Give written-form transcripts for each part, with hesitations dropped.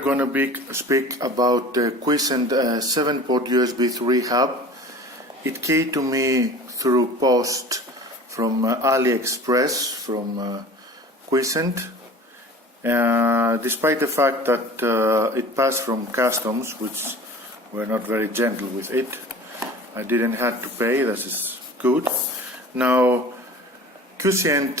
are going to speak about the Qicent 7-port USB 3 hub. It came to me through post from AliExpress from Qicent. Despite the fact that it passed from customs, which were not very gentle with it, I didn't have to pay. This is good. Now, Qicent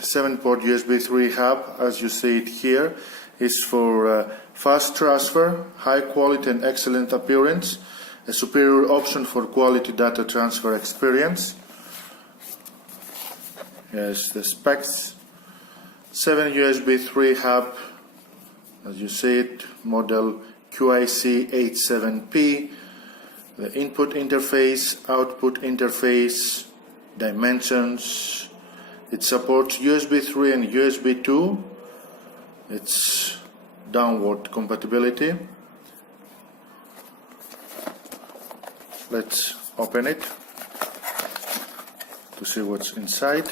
7-port USB 3 hub, as you see it here, is for fast transfer, high quality and excellent appearance, a superior option for quality data transfer experience. Here's the specs. 7 USB 3 hub, as you see it, model QIC87P. The input interface, output interface, dimensions. It supports USB 3 and USB 2. It's downward compatibility. Let's open it to see what's inside.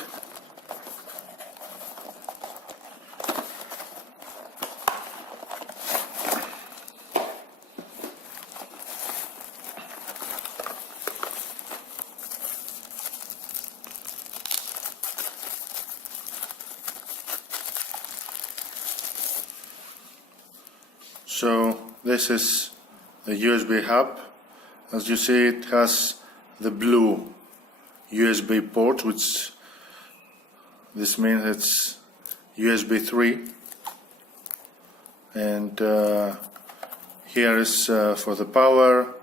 So this is the USB hub. As you see, it has the blue USB port, which this means it's USB 3. And here is for the power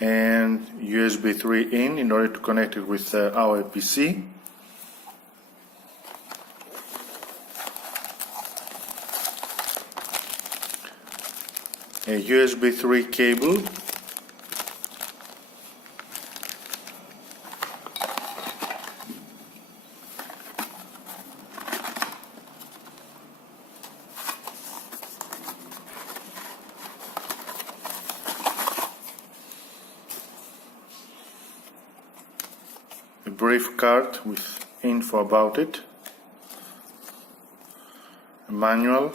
and USB 3 in order to connect it with our PC. A USB 3 cable, a brief card with info about it, a manual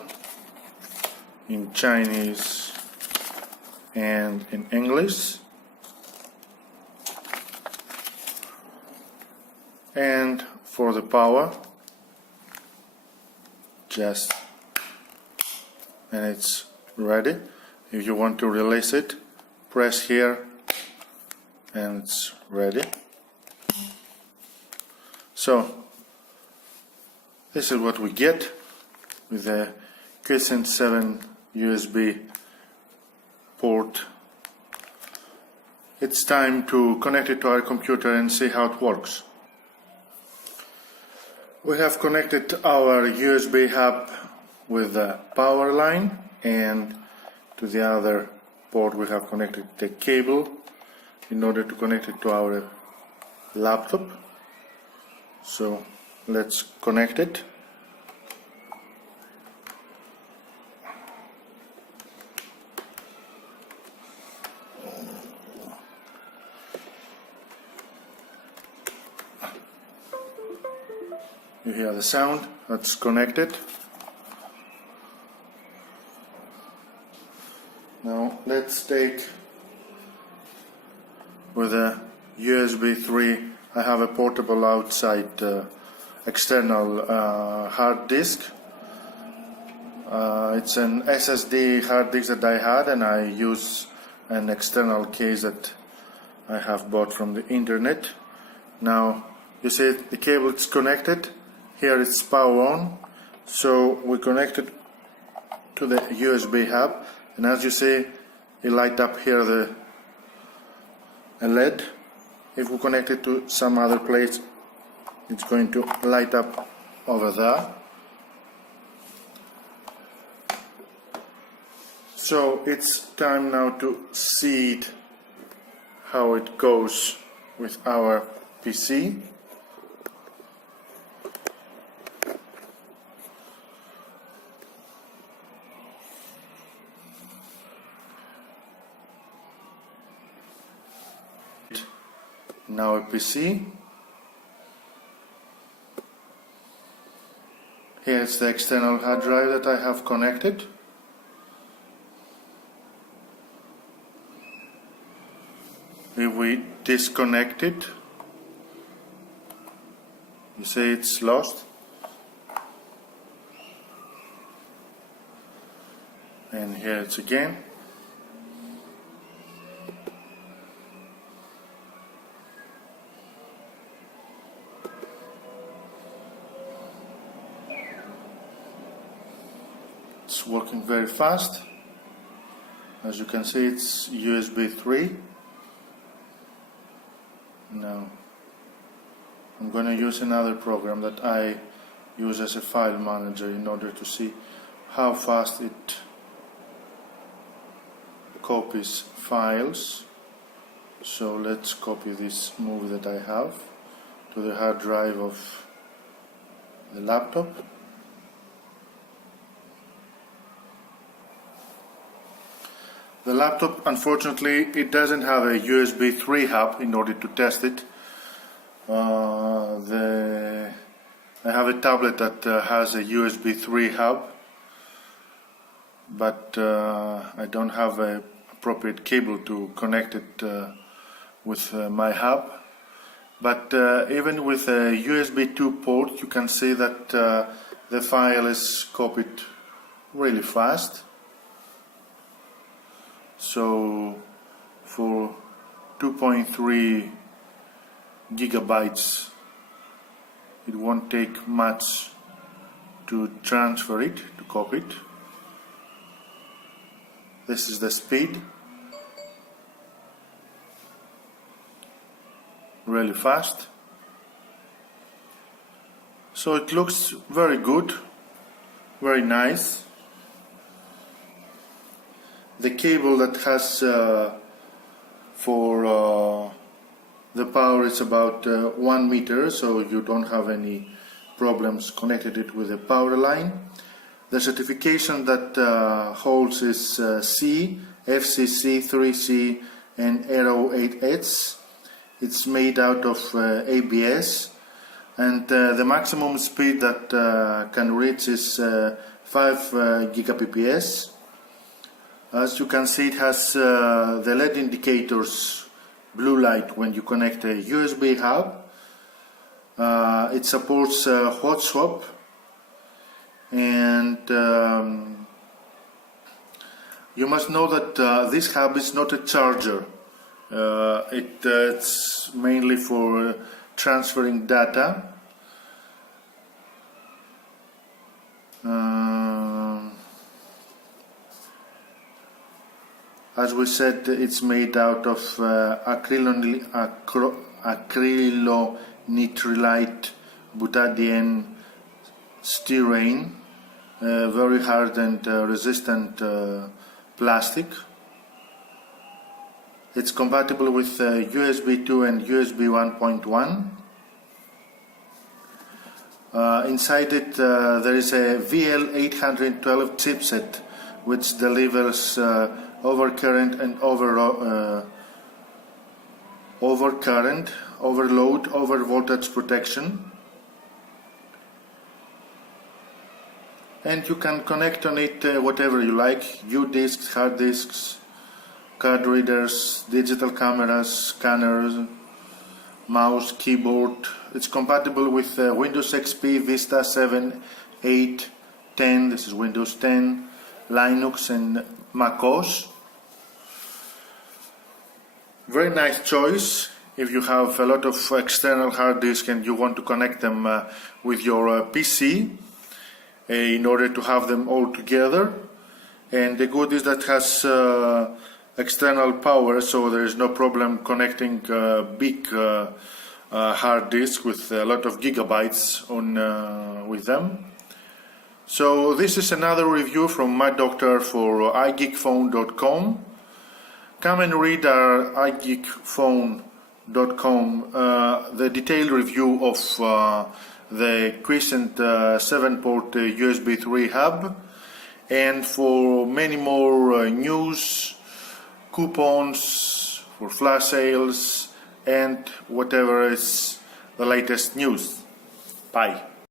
in Chinese and in English, and for the power, and it's ready. If you want to release it, press here and it's ready. So this is what we get with the Qicent 7 USB port. It's time to connect it to our computer and see how it works. We have connected our USB hub with the power line, and to the other port we have connected the cable in order to connect it to our laptop. So let's connect it. You hear the sound. That's connected. Now let's take with a USB 3. I have a portable outside external hard disk. It's an SSD hard disk that I had, and I use an external case that I have bought from the internet. Now you see the cable is connected. Here it's power on, so we connect it to the USB hub, and as you see, it light up here a LED. If we connect it to some other place, it's going to light up over there. So it's time now to see how it goes with our PC. Now a PC. Here is the external hard drive that I have connected. If we disconnect it, you see it's lost. And here it's again. It's working very fast. As you can see, it's USB 3. Now I'm going to use another program that I use as a file manager in order to see how fast it copies files. So let's copy this movie that I have to the hard drive of the laptop. The laptop, unfortunately, it doesn't have a USB 3 hub in order to test it. I have a tablet that has a USB 3 hub, but I don't have an appropriate cable to connect it with my hub. But even with a USB 2 port, you can see that the file is copied really fast. So for 2.3 gigabytes, it won't take much to transfer it, to copy it. This is the speed. Really fast. So it looks very good, very nice. The cable that has for the power is about 1 meter, so you don't have any problems connected it with the power line. The certification that holds is C, FCC 3C and Aero 8H. It's made out of ABS, and the maximum speed that can reach is 5 gigabps. As you can see, it has the LED indicators, blue light when you connect a USB hub. It supports hot swap, and you must know that this hub is not a charger. It's mainly for transferring data. As we said, it's made out of acrylonitrile butadiene styrene, very hard and resistant plastic. It's compatible with USB 2 and USB 1.1. Inside it there is a VL812 chipset which delivers overcurrent and overcurrent, overload, overvoltage protection. And you can connect on it whatever you like: U-discs, hard disks, card readers, digital cameras, scanners, mouse, keyboard. It's compatible with Windows XP, Vista 7, 8, 10, this is Windows 10, Linux and Mac OS. Very nice choice if you have a lot of external hard disk and you want to connect them with your PC in order to have them all together. And the good is that it has external power, so there is no problem connecting big hard disk with a lot of gigabytes on with them. So this is another review from my doctor for iGeekphone.com. Come and read our iGeekphone.com the detailed review of the Qicent 7-port USB 3 hub, and for many more news, coupons for flash sales and whatever is the latest news. Bye.